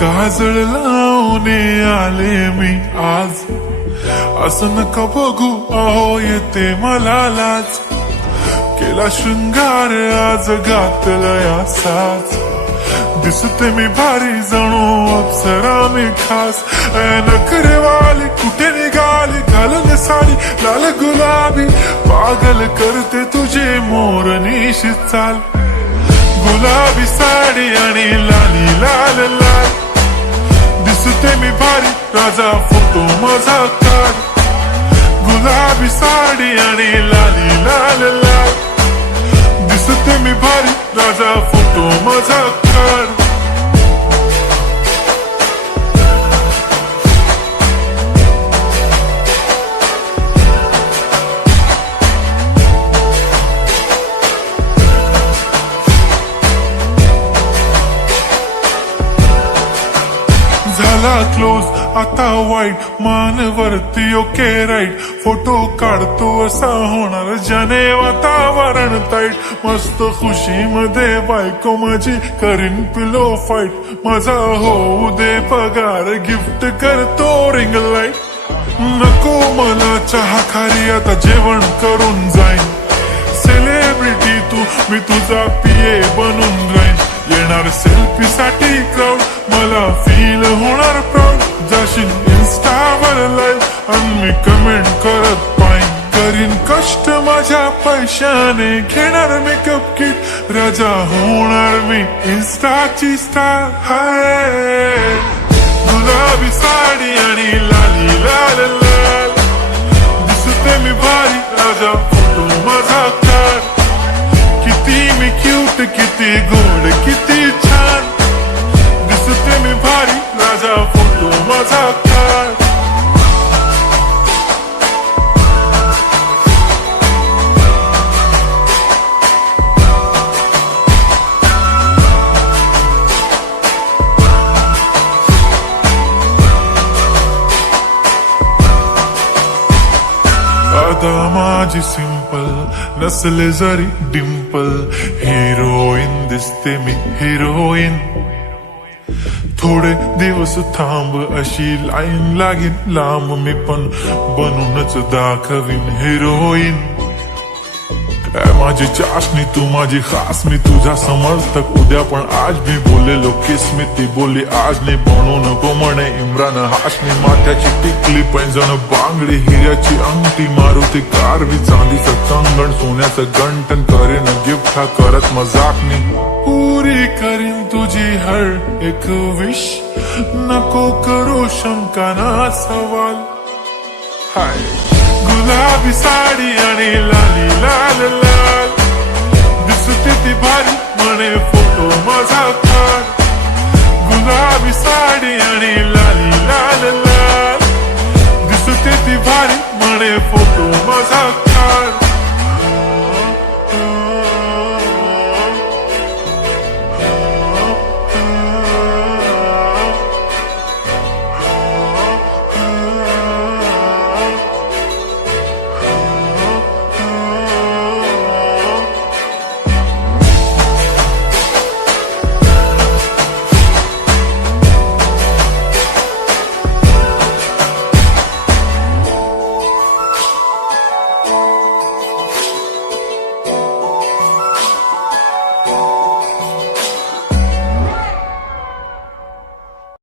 काजळ लावून आले मी आज, असं नका बघू अहो येते मला लाज. केला शृंगार आज घातला साज, दिसते मी भारी जणू अप्सरा मी खास. नखरेवाली कुठे निघाली घालून साडी लाल गुलाबी, पागल करते तुझे मोरनीशी चाल. गुलाबी साडी आणि लाली लाल लाल, दिसते मी भारी राजा फोटो माझा काढ. गुलाबी साडी आणि लाली लाल लाल, दिसते मी भारी राजा फोटो माझा काढ. झाला क्लोज आता वाईट, मान वरती ओके राईट. फोटो काढतो असा होणार ज्याने वातावरण ताईट. मस्त खुशी मध्ये बायको माझी करीन पिलो फाईट. माझा होऊ दे पगार गिफ्ट करतो रिंग लाईट. नको मला चहा खारी आता जेवण करून जाईन. सेलिब्रिटी तू मी तुझा पिये बनून राहीन. येणार सेल्फी साठी क्राऊड मला फील होणार प्राऊड. जाशील इन्स्टावर लाईव्ह आणि मी कमेंट करत पाईन. करीन कष्ट माझ्या पैशाने घेणार मेकअप किट. राजा होणार मी इन्स्टाची स्टार. हाय गुलाबी साडी आणि लाली लाल लाल, दिसते मी भारी राजा फोटो माझा काढ. किती मी क्यूट किती गोड किती छान, दिसते मी भारी राजा फोटो माझा काढ. आता माझी सिंपल नसले जरी डिंपल, हिरोईन दिसते मी हिरोईन. थोडे दिवस थांब अशी लाईन लागेल लांब, मी पण बनूनच दाखवीन हिरोईन. माझी चाशनी तू माझी खास, मी तुझा समर्थक उद्या पण आज मी बोलेलो किस मी. ती बोली आज नाही बनू नको म्हणे इम्रान हाशमी. माथ्याची टिकली पैंजण बांगडी हिऱ्याची अंगठी, मारुती कारवी चांदीचं कंगण सोन्याचं गंटन. करेन गिफ्ट हा करत मजाकनी, पुरी करीन तुझी हर एक विश. नको करू शंका ना सवाल. हाय गुलाबी साडी आणि लाली लाल लाल, दिसते ती भारी म्हणे फोटो माझा काढ. गुलाबी साडी आणि लाली लाल लाल, दिसते ती भारी म्हणे फोटो माझा काढ.